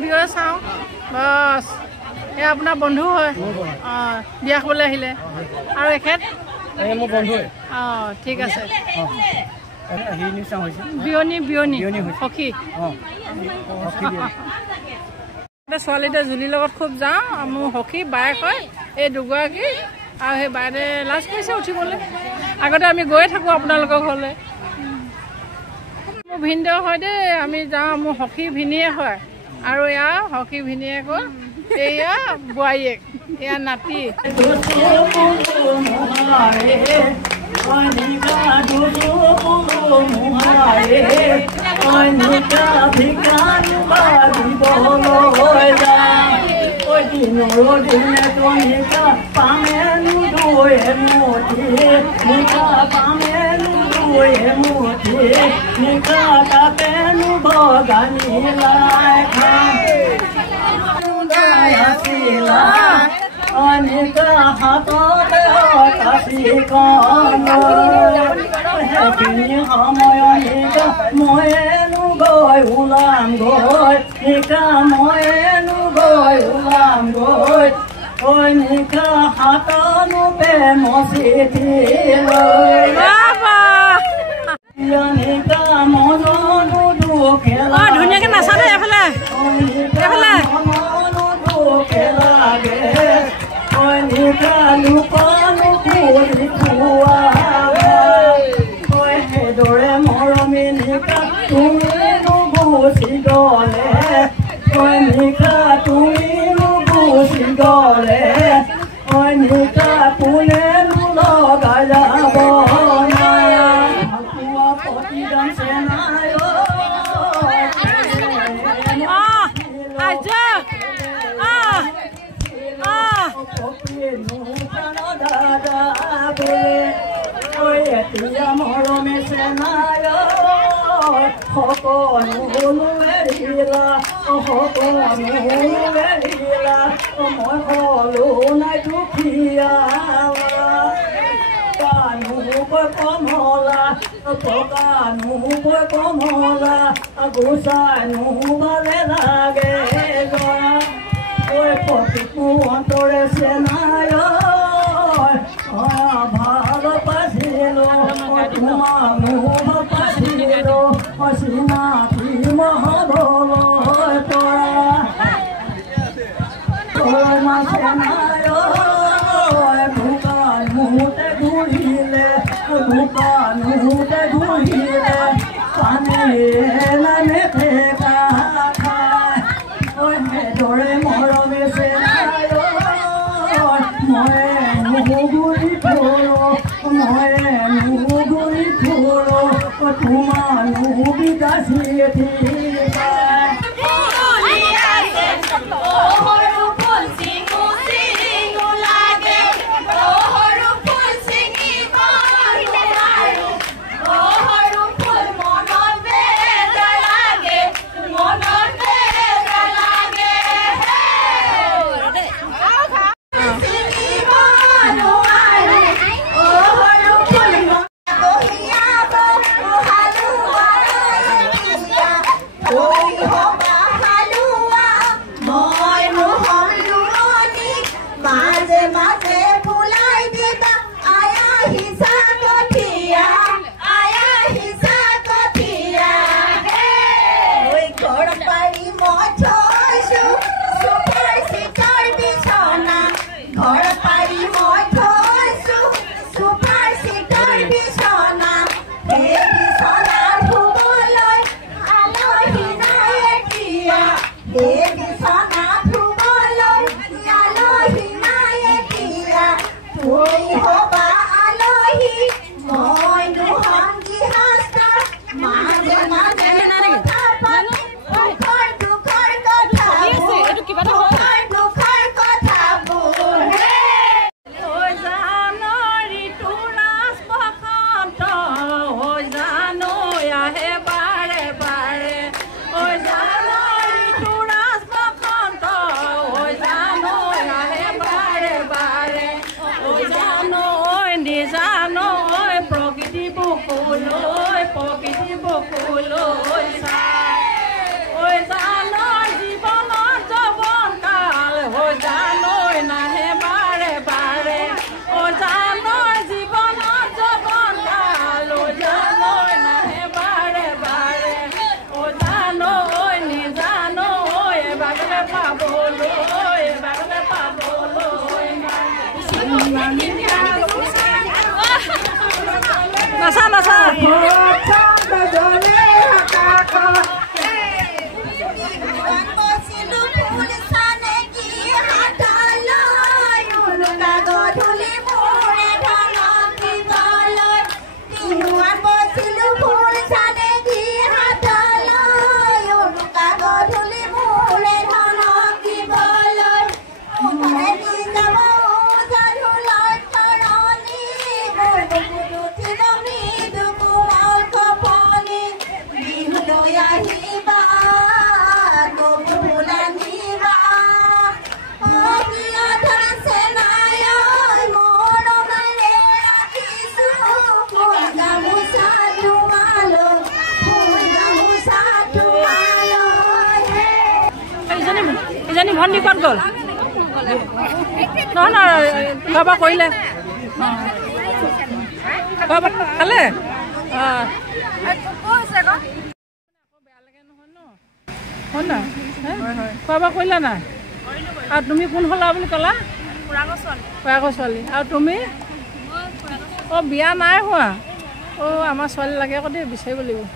video' চাওঁ বছ এই আপোনাৰ বন্ধু হয় অঁ বিয়া খাবলৈ আহিলে আৰু এখেত মোৰ বন্ধু অঁ ঠিক আছে বিয়নী সখী ছোৱালীতে জুলিৰ লগত খুব যাওঁ মোৰ সখী বায়েক হয় এই দুগৰাকী আৰু সেই বাইদে লাজ কৰিছে উঠিবলৈ আগতে আমি গৈয়ে থাকোঁ আপোনালোকৰ ঘৰলৈ মোৰ ভিনদেউ হয় দেই আমি যাওঁ মোৰ সখী ভিনীয়ে হয় আৰু এয়া সখী ভিনীয়েকৰ এয়া বোৱাৰীয়েক এয়া নাতি Anika hatole kasikano Hepini hamoyanika moenu goy ulam goy Nika moenu goy ulam goy Oy nika hatanu pe mositilo Baba Yanika mononu dukela ধুনীয়াকে নাচা দেই এফালে এফালে দৰে মৰমী নিকা তুমি নুগুচি গলে নিকা তুমি নুগুচি গলে নিকা কোনে লগাই যাব প্ৰতিদান চেনাই মৰমে চেনাই সকলো এৰিলা মই হলো নাই দুখীয়া কানুকৈ কমলা কানুকৈ কমলা গোচাইনো ভালে লাগে প্ৰতিটো অন্তৰে চেনাই ভাল পাইছিলো তোমাক পাইছিলো চিনাকি মহলৈ পৰা চেনাই দোকান মুহূৰ্তে ঘূৰিলে পানী নামে ঠেকা খাই দৰে মৰমে চেনাই মই নুগুৰি ফুৰো তোমাৰ নুবিকাশি Bokolo, ইজনী ভণ্টি ক'ত গ'ল নহয় নহয় খোৱা বোৱা কৰিলে খোৱা বোৱা খালে অঁ বেয়া লাগে নহয় ন হয় নাই খোৱা বোৱা কৰিলা নাই আৰু তুমি কোন হ'লা বুলি ক'লা খুৰাকৰ ছোৱালী আৰু তুমি অঁ বিয়া নাই হোৱা অঁ আমাৰ ছোৱালী লাগে আকৌ দেই বিচাৰিব লাগিব